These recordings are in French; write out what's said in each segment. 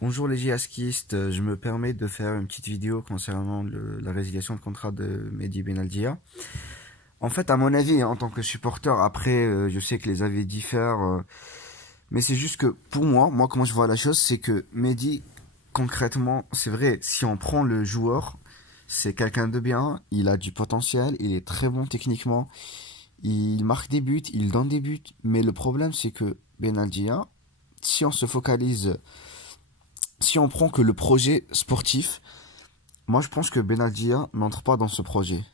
Bonjour les JSKistes, je me permets de faire une petite vidéo concernant la résiliation de contrat de Mehdi Benaldia. En fait, à mon avis, en tant que supporter, après, je sais que les avis diffèrent, mais c'est juste que pour moi, comment je vois la chose, c'est que Mehdi, concrètement, c'est vrai, si on prend le joueur, c'est quelqu'un de bien, il a du potentiel, il est très bon techniquement, il marque des buts, il donne des buts, mais le problème, c'est que Benaldia, si on se focalise si on prend que le projet sportif, moi je pense que Benaldia n'entre pas dans ce projet.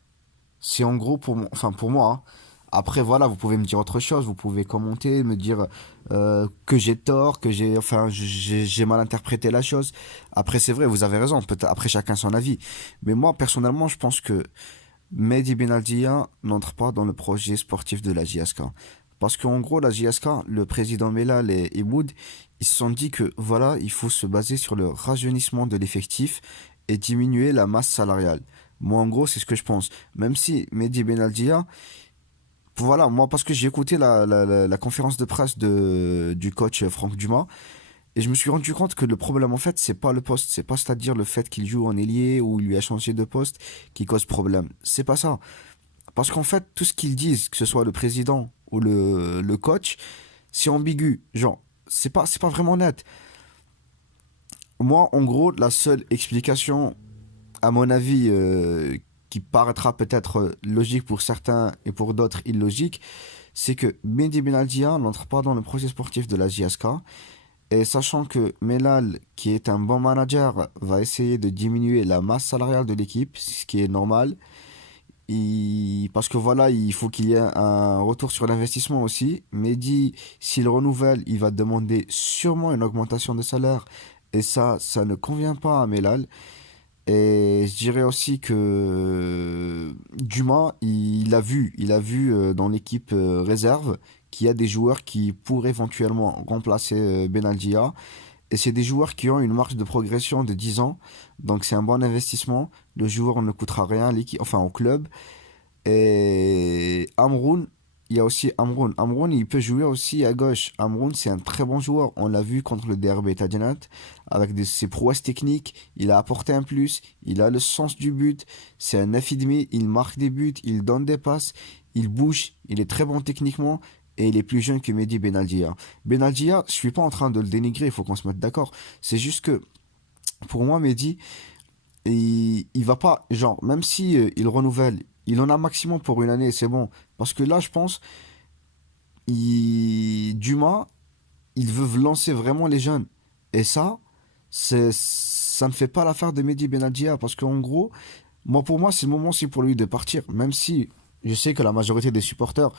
C'est en gros pour moi. Hein. Après voilà, vous pouvez me dire autre chose, vous pouvez commenter, me dire que j'ai tort, que j'ai mal interprété la chose. Après c'est vrai, vous avez raison. Peut-être après chacun son avis. Mais moi personnellement, je pense que Mehdi Benaldia n'entre pas dans le projet sportif de la JSK. Parce qu'en gros, la JSK, le président Melal et Wood, ils se sont dit que voilà, il faut se baser sur le rajeunissement de l'effectif et diminuer la masse salariale. Moi, en gros, c'est ce que je pense. Même si Mehdi Benaldia, voilà, moi, parce que j'ai écouté la conférence de presse du coach Franck Dumas, et je me suis rendu compte que le problème, en fait, c'est pas le poste. C'est pas, c'est-à-dire le fait qu'il joue en ailier ou il lui a changé de poste qui cause problème. C'est pas ça. Parce qu'en fait, tout ce qu'ils disent, que ce soit le président ou le coach, c'est ambigu. Genre, c'est pas vraiment net. Moi, en gros, la seule explication, à mon avis, qui paraîtra peut-être logique pour certains et pour d'autres illogique, c'est que Mehdi Benaldia n'entre pas dans le projet sportif de la JSK. Et sachant que Melal, qui est un bon manager, va essayer de diminuer la masse salariale de l'équipe, ce qui est normal, parce que voilà, il faut qu'il y ait un retour sur l'investissement aussi. Mehdi, s'il renouvelle, il va demander sûrement une augmentation de salaire. Et ça ne convient pas à Melal. Et je dirais aussi que Dumas, il a vu dans l'équipe réserve qu'il y a des joueurs qui pourraient éventuellement remplacer Benaldia. Et c'est des joueurs qui ont une marge de progression de 10 ans. Donc c'est un bon investissement. Le joueur ne coûtera rien à l'équipe, enfin au club. Et Amroun, il y a aussi Amroun. Amroun, il peut jouer aussi à gauche. Amroun, c'est un très bon joueur. On l'a vu contre le DRB Tadjenat. Avec ses prouesses techniques, il a apporté un plus. Il a le sens du but. C'est un 9,5. Il marque des buts. Il donne des passes. Il bouge. Il est très bon techniquement. Et il est plus jeune que Mehdi Benaldia. Benaldia, je suis pas en train de le dénigrer. Il faut qu'on se mette d'accord. C'est juste que, pour moi, Mehdi, il va pas, genre, même si il renouvelle, il en a maximum pour une année, c'est bon. Parce que là, je pense, Dumas, il veut lancer vraiment les jeunes. Et ça ne fait pas l'affaire de Mehdi Benadja. Parce qu'en gros, pour moi, c'est le moment aussi pour lui de partir. Même si je sais que la majorité des supporters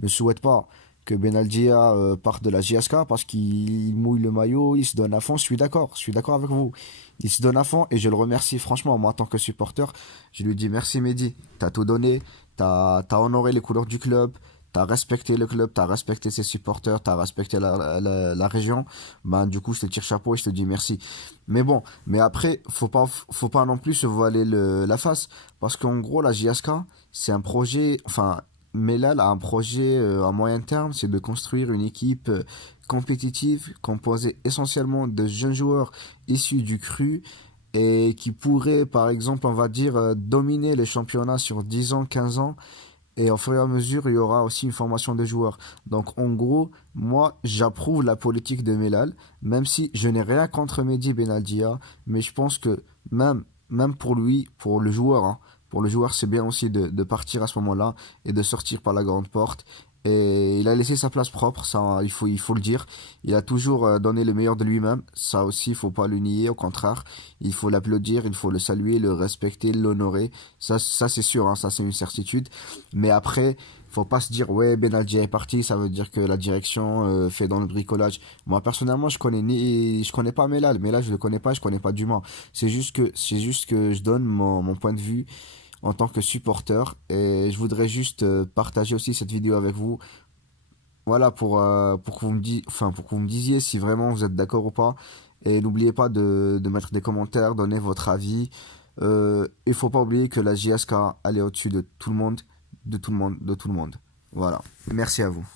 ne souhaitent pas que Benaldia parte de la JSK parce qu'il mouille le maillot, il se donne à fond. Je suis d'accord avec vous. Il se donne à fond et je le remercie franchement. Moi, en tant que supporter, je lui dis merci Mehdi. T'as tout donné, t'as honoré les couleurs du club, t'as respecté le club, t'as respecté ses supporters, t'as respecté la région. Ben, du coup, je te tire chapeau et je te dis merci. Mais bon, mais après, faut pas non plus se voiler la face. Parce qu'en gros, la JSK, c'est un projet, enfin, Melal a un projet à moyen terme, c'est de construire une équipe compétitive, composée essentiellement de jeunes joueurs issus du cru et qui pourraient, par exemple, on va dire, dominer les championnats sur 10 ans, 15 ans et au fur et à mesure, il y aura aussi une formation de joueurs. Donc, en gros, moi, j'approuve la politique de Melal, même si je n'ai rien contre Mehdi Benaldia, mais je pense que même pour lui, pour le joueur, hein, pour le joueur, c'est bien aussi de partir à ce moment-là et de sortir par la grande porte. Et il a laissé sa place propre, ça, il faut le dire. Il a toujours donné le meilleur de lui-même. Ça aussi, il faut pas le nier. Au contraire, il faut l'applaudir, il faut le saluer, le respecter, l'honorer. Ça c'est sûr, hein, ça c'est une certitude. Mais après, faut pas se dire ouais Benaldia est parti, ça veut dire que la direction fait dans le bricolage. Moi personnellement, je connais pas Melal. Melal, je le connais pas, je connais pas Dumas. C'est juste que je donne mon point de vue en tant que supporter et je voudrais juste partager aussi cette vidéo avec vous. Voilà pour que pour que vous me disiez si vraiment vous êtes d'accord ou pas. Et n'oubliez pas de mettre des commentaires, donner votre avis. Il faut pas oublier que la JSK, elle est au-dessus de tout le monde, de tout le monde, de tout le monde. Voilà. Merci à vous.